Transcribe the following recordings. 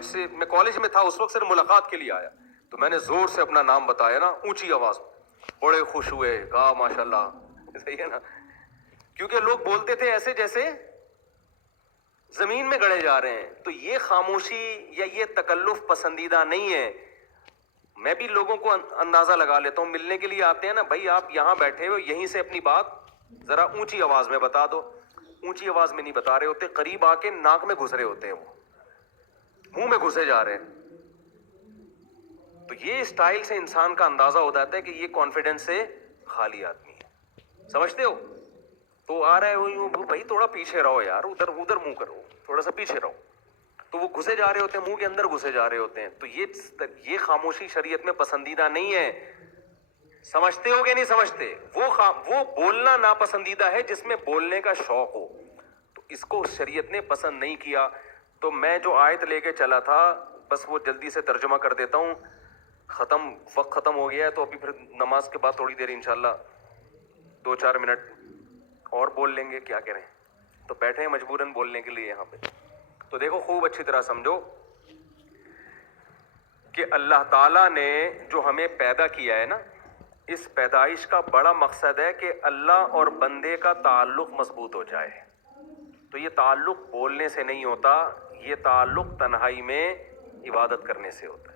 سے میں کالج میں تھا اس وقت، صرف ملاقات کے لیے آیا تو میں نے زور سے اپنا نام بتایا نا، اونچی آواز میں، بڑے خوش ہوئے، کہا ماشاء اللہ، صحیح ہے نا، کیونکہ لوگ بولتے تھے ایسے جیسے زمین میں گڑے جا رہے ہیں. تو یہ خاموشی یا یہ تکلف پسندیدہ نہیں ہے. میں بھی لوگوں کو اندازہ لگا لیتا ہوں، ملنے کے لیے آتے ہیں نا، بھائی آپ یہاں بیٹھے ہو، یہیں سے اپنی بات ذرا اونچی آواز میں بتا دو. اونچی آواز میں نہیں بتا رہے ہوتے، قریب آ کے ناک میں گھس رہے ہوتے ہیں، وہ منہ میں گھسے جا رہے ہیں. تو یہ اسٹائل سے انسان کا اندازہ ہو جاتا ہے کہ یہ کانفیڈنس سے خالی آدمی ہے. سمجھتے ہو؟ تو آ رہا ہے بھائی تھوڑا پیچھے رہو یار، ادھر ادھر منہ کرو، تھوڑا سا پیچھے رہو. تو وہ گھسے جا رہے ہوتے ہیں، منہ کے اندر گھسے جا رہے ہوتے ہیں. تو یہ خاموشی شریعت میں پسندیدہ نہیں ہے. سمجھتے ہو کہ نہیں سمجھتے؟ وہ بولنا ناپسندیدہ ہے جس میں بولنے کا شوق ہو. تو اس کو شریعت نے پسند نہیں کیا. تو میں جو آیت لے کے چلا تھا بس وہ جلدی سے ترجمہ کر دیتا ہوں. وقت ختم ہو گیا ہے، تو ابھی پھر نماز کے بعد تھوڑی دیر انشاءاللہ 2-4 منٹ اور بول لیں گے، کیا کریں. تو بیٹھے ہیں مجبوراً بولنے کے لیے یہاں پہ. تو دیکھو خوب اچھی طرح سمجھو کہ اللہ تعالیٰ نے جو ہمیں پیدا کیا ہے نا، اس پیدائش کا بڑا مقصد ہے کہ اللہ اور بندے کا تعلق مضبوط ہو جائے. تو یہ تعلق بولنے سے نہیں ہوتا، یہ تعلق تنہائی میں عبادت کرنے سے ہوتا ہے.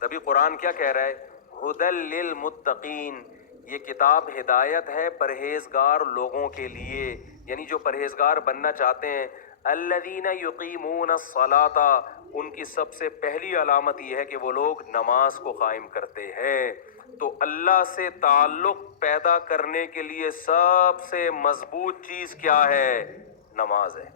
تبھی قرآن کیا کہہ رہا ہے؟ ہدی للمتقین، یہ کتاب ہدایت ہے پرہیزگار لوگوں کے لیے، یعنی جو پرہیزگار بننا چاہتے ہیں. الذین یقیمون الصلاۃ، ان کی سب سے پہلی علامت یہ ہے کہ وہ لوگ نماز کو قائم کرتے ہیں. تو اللہ سے تعلق پیدا کرنے کے لیے سب سے مضبوط چیز کیا ہے؟ نماز ہے.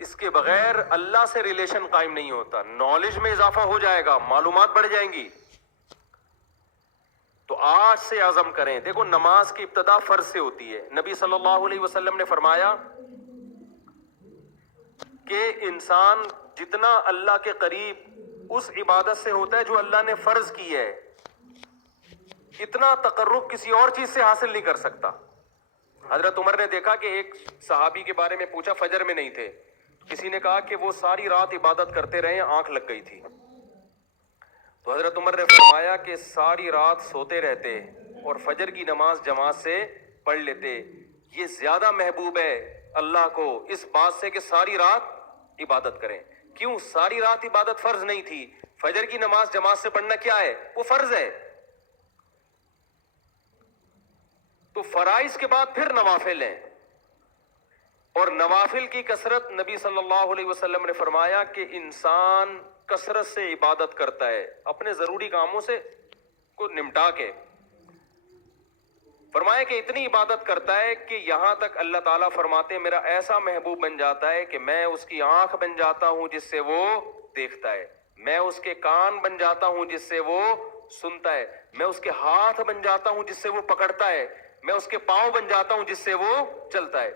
اس کے بغیر اللہ سے ریلیشن قائم نہیں ہوتا. نالج میں اضافہ ہو جائے گا، معلومات بڑھ جائیں گی. تو آج سے عزم کریں. دیکھو نماز کی ابتدا فرض سے ہوتی ہے. نبی صلی اللہ علیہ وسلم نے فرمایا کہ انسان جتنا اللہ کے قریب اس عبادت سے ہوتا ہے جو اللہ نے فرض کی ہے، اتنا تقرب کسی اور چیز سے حاصل نہیں کر سکتا. حضرت عمر نے دیکھا کہ ایک صحابی کے بارے میں پوچھا، فجر میں نہیں تھے. کسی نے کہا کہ وہ ساری رات عبادت کرتے رہے، آنکھ لگ گئی تھی. تو حضرت عمر نے فرمایا کہ ساری رات سوتے رہتے اور فجر کی نماز جماعت سے پڑھ لیتے، یہ زیادہ محبوب ہے اللہ کو اس بات سے کہ ساری رات عبادت کریں. کیوں؟ ساری رات عبادت فرض نہیں تھی. فجر کی نماز جماعت سے پڑھنا کیا ہے؟ وہ فرض ہے. تو فرائض کے بعد پھر نوافل ہیں، اور نوافل کی کثرت نبی صلی اللہ علیہ وسلم نے فرمایا کہ انسان کثرت سے عبادت کرتا ہے اپنے ضروری کاموں سے کو نمٹا کے. فرمایا کہ اتنی عبادت کرتا ہے کہ یہاں تک اللہ تعالیٰ فرماتے ہیں میرا ایسا محبوب بن جاتا ہے کہ میں اس کی آنکھ بن جاتا ہوں جس سے وہ دیکھتا ہے، میں اس کے کان بن جاتا ہوں جس سے وہ سنتا ہے، میں اس کے ہاتھ بن جاتا ہوں جس سے وہ پکڑتا ہے، میں اس کے پاؤں بن جاتا ہوں جس سے وہ چلتا ہے.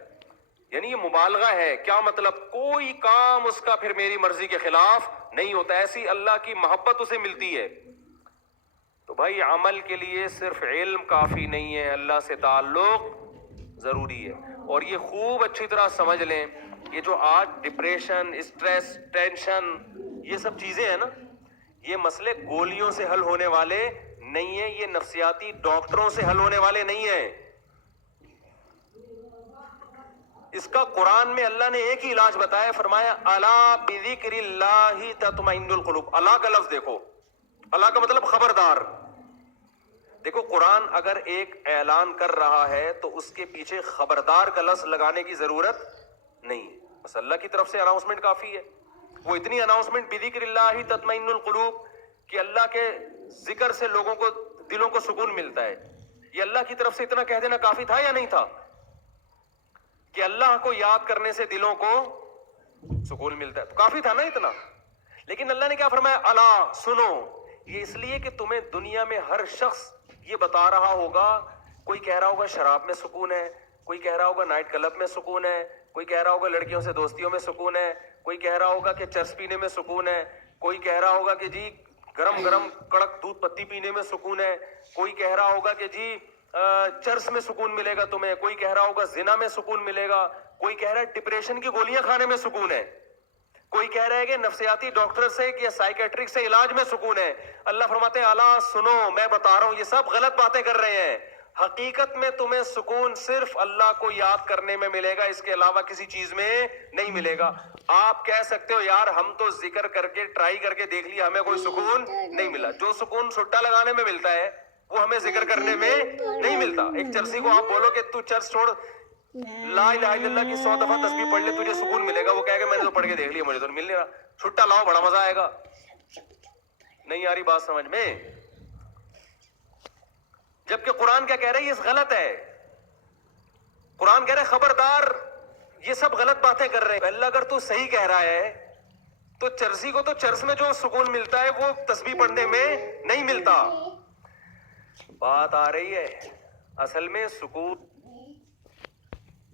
یعنی یہ مبالغہ ہے. کیا مطلب؟ کوئی کام اس کا پھر میری مرضی کے خلاف نہیں ہوتا. ایسی اللہ کی محبت اسے ملتی ہے. تو بھائی عمل کے لیے صرف علم کافی نہیں ہے، اللہ سے تعلق ضروری ہے. اور یہ خوب اچھی طرح سمجھ لیں، یہ جو آج ڈپریشن، اسٹریس، ٹینشن، یہ سب چیزیں ہیں نا، یہ مسئلے گولیوں سے حل ہونے والے نہیں ہیں، یہ نفسیاتی ڈاکٹروں سے حل ہونے والے نہیں ہیں. اس کا قرآن میں اللہ نے ایک ہی علاج بتایا، فرمایا الا بذکر اللہ تطمئن القلوب. اللہ کا لفظ دیکھو، اللہ کا مطلب خبردار. دیکھو قرآن اگر ایک اعلان کر رہا ہے تو اس کے پیچھے خبردار کا لفظ لگانے کی ضرورت نہیں ہے، بس اللہ کی طرف سے اناؤنسمنٹ کافی ہے. وہ اتنی اناؤنسمنٹ بذکر اللہ تطمئن القلوب کہ اللہ کے ذکر سے لوگوں کو دلوں کو سکون ملتا ہے. یہ اللہ کی طرف سے اتنا کہہ دینا کافی تھا یا نہیں تھا کہ اللہ کو یاد کرنے سے دلوں کو سکون ملتا ہے؟ تو کافی تھا نا اتنا. لیکن اللہ نے کیا فرمایا؟ الا سنو. یہ اس لیے کہ تمہیں دنیا میں ہر شخص یہ بتا رہا ہوگا، کوئی کہہ رہا ہوگا شراب میں سکون ہے، کوئی کہہ رہا ہوگا نائٹ کلب میں سکون ہے، کوئی کہہ رہا ہوگا لڑکیوں سے دوستیوں میں سکون ہے، کوئی کہہ رہا ہوگا کہ چرس پینے میں سکون ہے، کوئی کہہ رہا ہوگا کہ جی گرم گرم کڑک دودھ پتی پینے میں سکون ہے، کوئی کہہ رہا ہوگا کہ جی چرس میں سکون ملے گا تمہیں، کوئی کہہ رہا ہوگا زنا میں سکون ملے گا، کوئی کہہ رہا ہے ڈپریشن کی گولیاں کھانے میں سکون ہے. کوئی کہہ رہا ہے کہ نفسیاتی ڈاکٹر سے یا سائیکیٹرک سے علاج میں سکون ہے. اللہ فرماتے ہیں الا سنو میں بتا رہا ہوں یہ سب غلط باتیں کر رہے ہیں. حقیقت میں تمہیں سکون صرف اللہ کو یاد کرنے میں ملے گا, اس کے علاوہ کسی چیز میں نہیں ملے گا. آپ کہہ سکتے ہو یار ہم تو ذکر کر کے ٹرائی کر کے دیکھ لیا ہمیں کوئی سکون نہیں ملا. جو سکون سٹا لگانے میں ملتا ہے وہ ہمیں ذکر کرنے میں نہیں ملتا. ایک چرسی کو آپ بولو کہ تو چرس چھوڑ, لا الہ الا اللہ کی 100 دفعہ تسبیح پڑھ لے تجھے سکون ملے گا, وہ کہے گا میں نے تو پڑھ کے دیکھ لیا مجھے تو مل نہیں رہا. چھٹا لاؤ بڑا مزہ آئے گا. نہیں آ رہی بات سمجھ میں؟ جبکہ قرآن کیا کہہ رہا ہے, یہ غلط ہے. قرآن کہہ رہا ہے خبردار یہ سب غلط باتیں کر رہے ہیں. اللہ اگر تو صحیح کہہ رہا ہے تو چرسی کو تو چرس میں جو سکون ملتا ہے وہ تسبیح پڑھنے میں نہیں ملتا. بات آ رہی ہے؟ اصل میں سکون